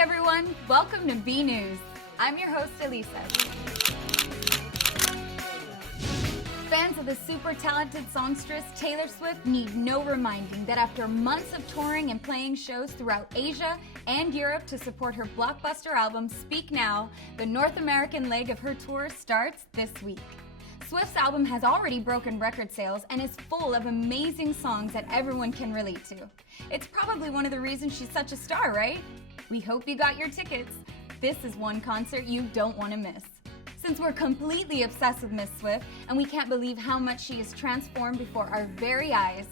everyone, welcome to B News. I'm your host, Elisa. Fans of the super talented songstress Taylor Swift need no reminding that after months of touring and playing shows throughout Asia and Europe to support her blockbuster album Speak Now, the North American leg of her tour starts this week. Swift's album has already broken record sales and is full of amazing songs that everyone can relate to. It's probably one of the reasons she's such a star, right? We hope you got your tickets. This is one concert you don't want to miss. Since we're completely obsessed with Miss Swift and we can't believe how much she is transformed before our very eyes,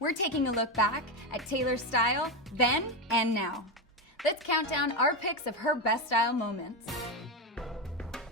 we're taking a look back at Taylor's style then and now. Let's count down our picks of her best style moments.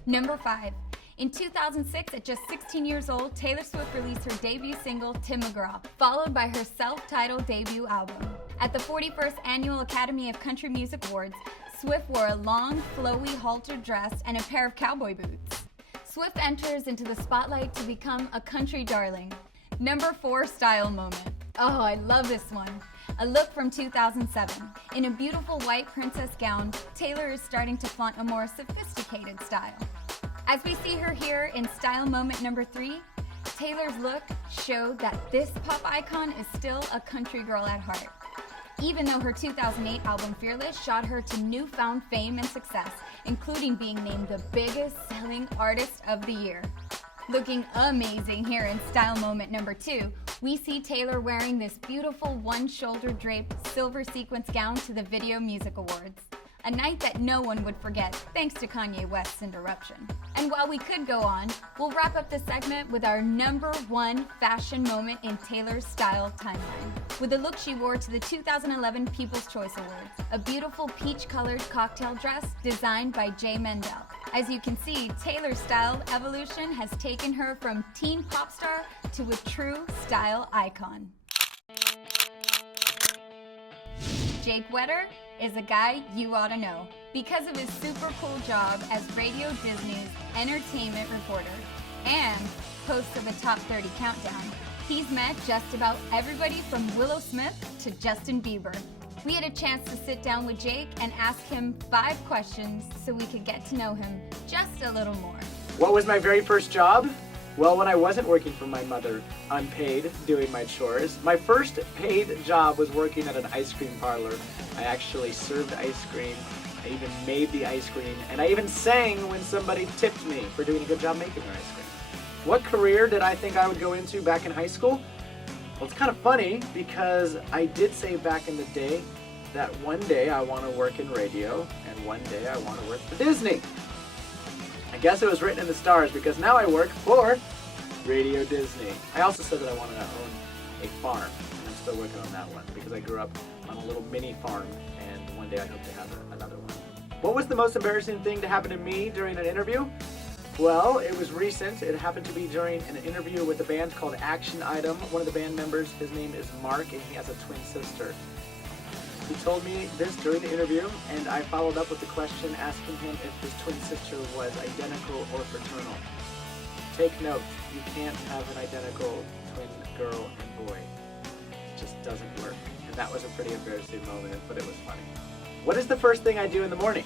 Number 5. In 2006, at just 16 years old, Taylor Swift released her debut single, Tim McGraw, followed by her self-titled debut album. At the 41st Annual Academy of Country Music Awards, Swift wore a long, flowy halter dress and a pair of cowboy boots. Swift enters into the spotlight to become a country darling. Number 4 style moment. Oh, I love this one. A look from 2007. In a beautiful white princess gown, Taylor is starting to flaunt a more sophisticated style. As we see her here in style moment number 3, Taylor's look showed that this pop icon is still a country girl at heart. Even though her 2008 album Fearless shot her to newfound fame and success, including being named the biggest selling artist of the year. Looking amazing here in style moment number 2, we see Taylor wearing this beautiful one-shoulder draped silver sequence gown to the Video Music Awards. A night that no one would forget thanks to Kanye West's interruption. And while we could go on, we'll wrap up this segment with our number 1 fashion moment in Taylor's style timeline, with the look she wore to the 2011 People's Choice Awards, a beautiful peach-colored cocktail dress designed by Jay Mendel. As you can see, Taylor's style evolution has taken her from teen pop star to a true style icon. Jake Wetter is a guy you ought to know because of his super cool job as Radio Disney's entertainment reporter and host of the Top 30 Countdown. He's met just about everybody from Willow Smith to Justin Bieber. We had a chance to sit down with Jake and ask him 5 questions so we could get to know him just a little more. What was my very first job? Well, when I wasn't working for my mother, unpaid, doing my chores, my first paid job was working at an ice cream parlor. I actually served ice cream, I even made the ice cream, and I even sang when somebody tipped me for doing a good job making their ice cream. What career did I think I would go into back in high school? Well, it's kind of funny because I did say back in the day that one day I want to work in radio and one day I want to work for Disney. I guess it was written in the stars because now I work for Radio Disney. I also said that I wanted to own a farm, and I'm still working on that one because I grew up on a little mini farm, and one day I hope to have another one. What was the most embarrassing thing to happen to me during an interview? Well, it was recent. It happened to be during an interview with a band called Action Item. One of the band members, his name is Mark, and he has a twin sister. He told me this during the interview, and I followed up with the question asking him if his twin sister was identical or fraternal. Take note, you can't have an identical twin girl and boy. It just doesn't work. And that was a pretty embarrassing moment, but it was funny. What is the first thing I do in the morning?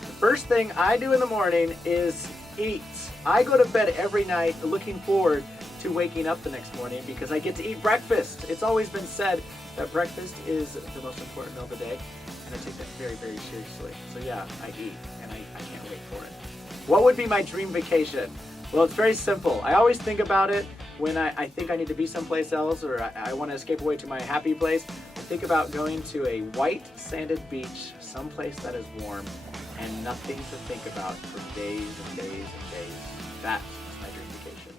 The first thing I do in the morning is eat. I go to bed every night looking forward to waking up the next morning because I get to eat breakfast. It's always been said that breakfast is the most important meal of the day, and I take that very, very seriously. So yeah, I eat, and I can't wait for it. What would be my dream vacation? Well, it's very simple. I always think about it when I think I need to be someplace else or I want to escape away to my happy place. I think about going to a white sanded beach, someplace that is warm, and nothing to think about for days and days and days. That is my dream vacation.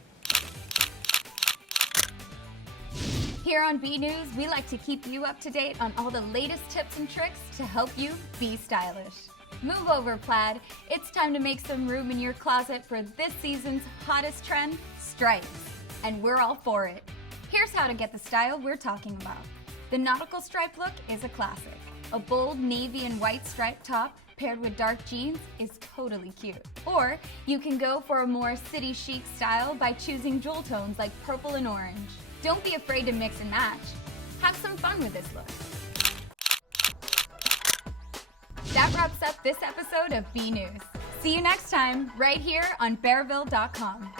Here on B News, we like to keep you up to date on all the latest tips and tricks to help you be stylish. Move over, Plaid. It's time to make some room in your closet for this season's hottest trend, stripes. And we're all for it. Here's how to get the style we're talking about. The nautical stripe look is a classic. A bold navy and white striped top paired with dark jeans is totally cute. Or you can go for a more city chic style by choosing jewel tones like purple and orange. Don't be afraid to mix and match. Have some fun with this look. That that wraps up this episode of B News. See you next time, right here on Bearville.com.